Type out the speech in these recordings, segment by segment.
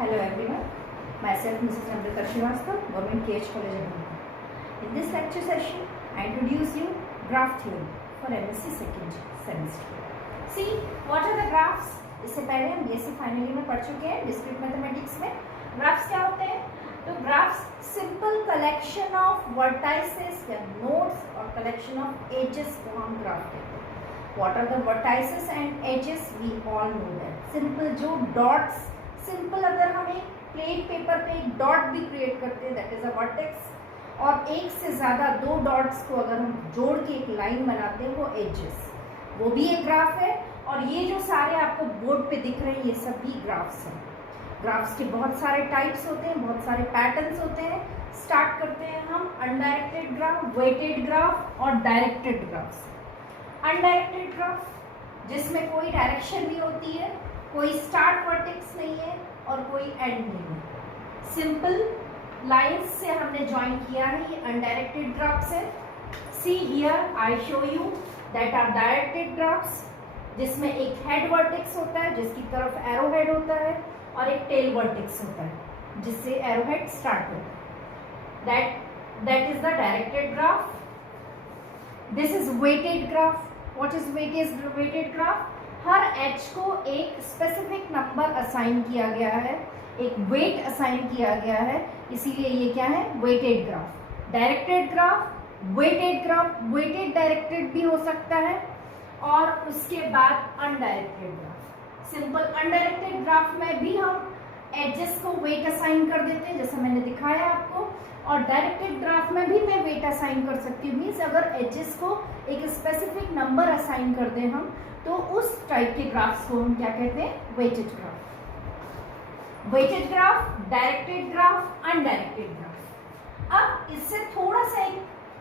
Hello everyone, myself Mrs. Amrita Srivastava, Government KH College of India. In this lecture session, I introduce you graph theory for MSc second semester. See, what are the graphs? इससे पहले हम BSc final year में पढ़ चुके हैं discrete mathematics में. Graphs क्या होते हैं? तो graphs simple collection of vertices या नोड्स और कलेक्शन ऑफ एजेस को हम ग्राफ कहते हैं. What are the vertices and edges? We all know that. Simple जो डॉट्स, सिंपल अगर हम एक प्लेन पेपर पे एक डॉट भी क्रिएट करते हैं दैट इज अ वर्टेक्स, और एक से ज़्यादा दो डॉट्स को अगर हम जोड़ के एक लाइन बनाते हैं वो एजेस, वो भी एक ग्राफ है. और ये जो सारे आपको बोर्ड पे दिख रहे हैं ये सब भी ग्राफ्स हैं. ग्राफ्स के बहुत सारे टाइप्स होते हैं, बहुत सारे पैटर्न्स होते हैं. स्टार्ट करते हैं हम अनडायरेक्टेड ग्राफ, वेटेड ग्राफ और डायरेक्टेड ग्राफ्स. अनडायरेक्टेड ग्राफ जिसमें कोई डायरेक्शन नहीं होती है, कोई स्टार्ट वर्टेक्स नहीं है और कोई एंड नहीं है. सिंपल लाइंस से हमने ज्वाइन किया है, ये अनडायरेक्टेड ग्राफ्स है. See here I show you that are directed graphs जिसमें एक हेड वर्टेक्स होता है जिसकी तरफ एरो हेड होता है और एक टेल वर्टेक्स होता है जिससे एरो हेड स्टार्ट होता है. That is the directed graph. This is weighted graph. What is weighted graph? हर एज को एक स्पेसिफिक नंबर असाइन किया गया है, एक वेट असाइन किया गया है, इसीलिए ये क्या है? Weighted graph. Directed graph, weighted graph, weighted directed भी हो सकता है, और उसके बाद undirected graph. Simple undirected graph में भी हम एजेस को वेट असाइन कर देते हैं जैसा मैंने दिखाया आपको, और डायरेक्टेड ग्राफ में भी मैं वेट असाइन कर सकती हूँ. मीन्स अगर एजेस को एक स्पेसिफिक नंबर असाइन कर दें हम, तो उस टाइप के ग्राफ्स को हम क्या कहते हैं? Weighted graph. Weighted graph, directed graph, undirected graph. अब इससे थोड़ा सा एक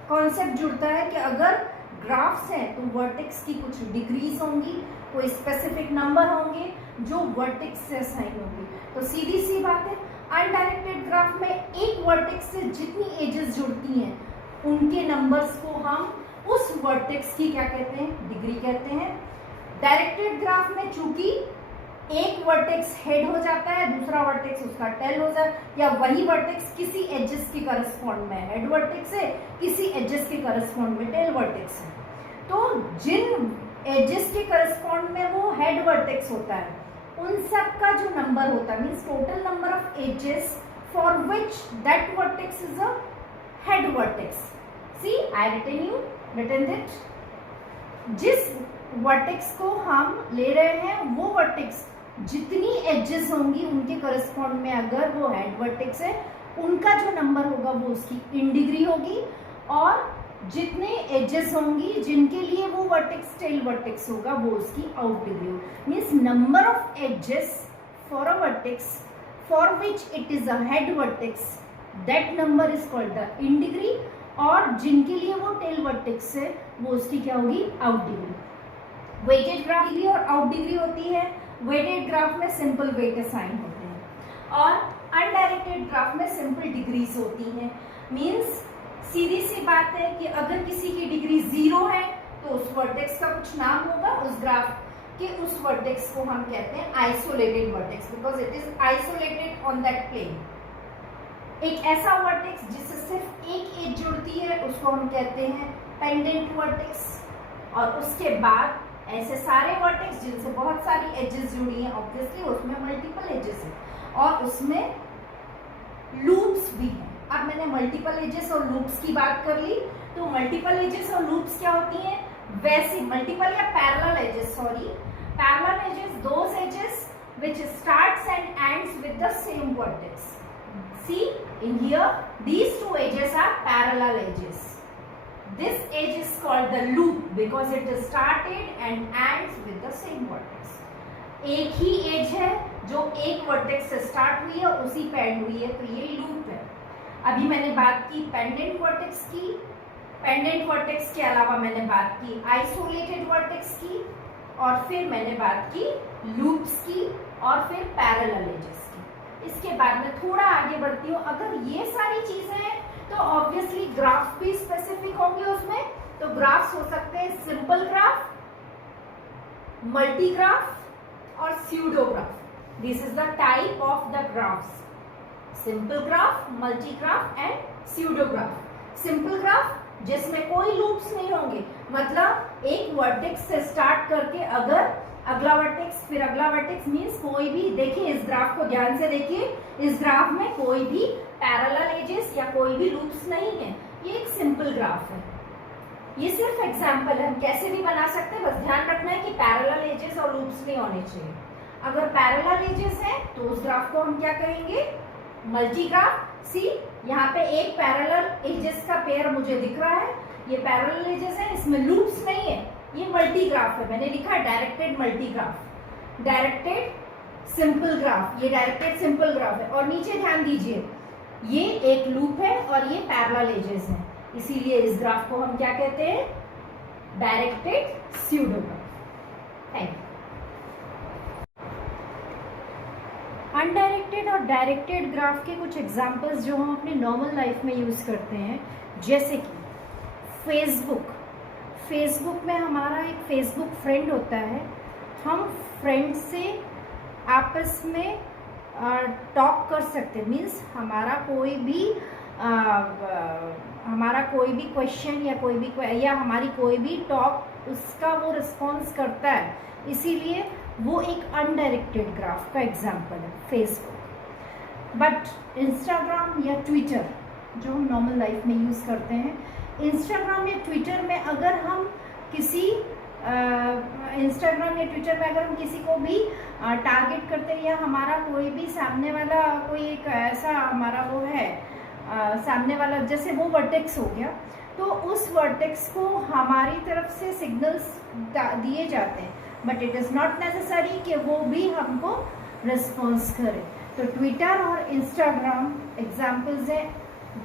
कॉन्सेप्ट जुड़ता है कि अगर ग्राफ्स हैं तो वर्टेक्स की कुछ डिग्रीज होंगी, कोई स्पेसिफिक नंबर होंगे जो वर्टेक्स से असाइन होंगी. तो सीधी सी बात है, अनडायरेक्टेड ग्राफ में एक वर्टेक्स से जितनी एजेस जुड़ती हैं उनके नंबर्स को हम उस वर्टेक्स की क्या कहते हैं? डिग्री कहते हैं. डायरेक्टेड ग्राफ में चूंकि एक वर्टेक्स हेड हो जाता है, दूसरा वर्टेक्स उसका टेल हो जाए, या वही वर्टेक्स किसी एजेस के करस्पॉन्ड में हेड वर्टेक्स है, किसी एजेस के करस्पॉन्ड में टेल वर्टेक्स है. तो जिन एजेस के करस्पॉन्ड में वो हेड वर्टेक्स होता है उन सब का जो नंबर होता है, means total number of edges for which that vertex is a head vertex. See I written that जिस वर्टेक्स को हम ले रहे हैं वो वर्टेक्स जितनी एजेस होंगी उनके करस्पॉन्ड में अगर वो हेड वर्टेक्स है, उनका जो नंबर होगा वो उसकी इन डिग्री होगी, और जितने एजेस होंगी जिनके लिए वो वर्टेक्स टेल वर्टेक्स होगा वो उसकी आउट डिग्री होगी. Means number of edges for a vertex for which it is a head vertex, that number is called the in degree, और जिनके लिए वो टेल वर्टेक्स है वो उसकी क्या होगी? Out degree. Weighted graph degree और आउट डिग्री होती है. वेटेड ग्राफ में सिंपल वेट असाइन होते हैं और अनडायरेक्टेड ग्राफ में सिंपल डिग्रीज होती हैं. मीन्स सीधी सी बात है कि अगर किसी की डिग्री 0 है तो उस वर्टेक्स का कुछ नाम होगा, उस ग्राफ के उस वर्टेक्स को हम कहते हैं isolated vertex, because it is isolated on that plane. एक ऐसा वर्टेक्स जिससे सिर्फ एक एज जुड़ती है उसको हम कहते हैं पेंडेंट वर्टेक्स, और उसके बाद ऐसे सारे वर्टेक्स जिनसे बहुत सारी एजेस जुड़ी हैं, ऑब्वियसली उसमें मल्टीपल एजेस है और उसमें लूप्स भी हैं. अब मैंने मल्टीपल एजेस और लूप्स की बात कर ली, तो मल्टीपल एजेस और लूप्स क्या होती हैं? वैसी मल्टीपल या parallel edges, parallel edges those edges which starts and ends with the same vertex. See in here these two edges are parallel edges. This edge is called the loop because it is started and ends with the same vertex. एक ही as है जो एक vertex से start हुई है उसी पे and हुई है, तो ये लूप है. अभी मैंने बात की पेंडेंट वर्टेक्स की, पेंडेंट वर्टेक्स के अलावा मैंने बात की आइसोलेटेड वर्टेक्स की, और फिर मैंने बात की लूप्स की, और फिर पैरेलल एजेस की. इसके बाद मैं थोड़ा आगे बढ़ती हूँ. अगर ये सारी चीजें हैं तो ऑब्वियसली ग्राफ्स भी स्पेसिफिक होंगे उसमें. तो ग्राफ्स हो सकते हैं सिंपल ग्राफ, मल्टी ग्राफ और pseudo graph. This is the type of the graphs. Simple graph, multi graph and pseudo graph. Simple graph जिसमें कोई लूप्स नहीं होंगे, मतलब एक वर्टेक्स से स्टार्ट करके अगर अगला वर्टेक्स फिर अगला वर्टेक्स मीन्स कोई भी, देखिए इस ग्राफ को ध्यान से देखिए, इस ग्राफ में कोई भी पैरेलल एजेस या कोई भी लूप्स नहीं है, ये एक सिंपल ग्राफ है। ये सिर्फ एग्जांपल है, हम कैसे भी बना सकते हैं, बस ध्यान रखना है कि पैरेलल एजेस और लूप्स नहीं होने चाहिए। अगर पैरेलल एजेस है तो उस ग्राफ को हम क्या करेंगे, मल्टी ग्राफ। सी यहाँ पे एक पैरेलल एजेस का पेयर मुझे दिख रहा है, ये पैरेलल एजेस है, इसमें लूप्स नहीं है, ये मल्टी ग्राफ है। मैंने लिखा directed multi graph, directed simple graph, ये डायरेक्टेड सिंपल ग्राफ है। और नीचे ध्यान दीजिए, ये एक लूप है और ये पैरेलल एजेस है, इसीलिए इस ग्राफ को हम क्या कहते हैं, directed pseudo graph. Thank you. Undirected और डायरेक्टेड ग्राफ के कुछ एग्जांपल्स जो हम अपनी नॉर्मल लाइफ में यूज़ करते हैं, जैसे कि फेसबुक में हमारा एक फेसबुक फ्रेंड होता है, हम फ्रेंड से आपस में टॉक कर सकते हैं, मीन्स हमारा कोई भी क्वेश्चन या हमारी कोई भी टॉक उसका वो रिस्पॉन्स करता है, इसीलिए वो एक अनडायरेक्टेड ग्राफ का एग्जाम्पल है फेसबुक। बट इंस्टाग्राम या ट्विटर जो हम नॉर्मल लाइफ में यूज़ करते हैं, इंस्टाग्राम या ट्विटर में अगर हम किसी को भी टारगेट करते हैं, या हमारा कोई भी सामने वाला कोई एक ऐसा हमारा वो है सामने वाला, जैसे वो वर्टेक्स हो गया, तो उस वर्टेक्स को हमारी तरफ से सिग्नल्स दिए जाते हैं, but it is not necessary कि वो भी हमको रिस्पॉन्स करे। तो ट्विटर और इंस्टाग्राम एग्जाम्पल्स हैं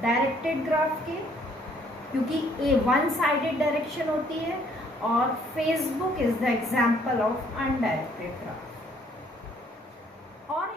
डायरेक्टेड ग्राफ के, क्योंकि ए वन साइडेड डायरेक्शन होती है, और Facebook is the example of undirected graph. और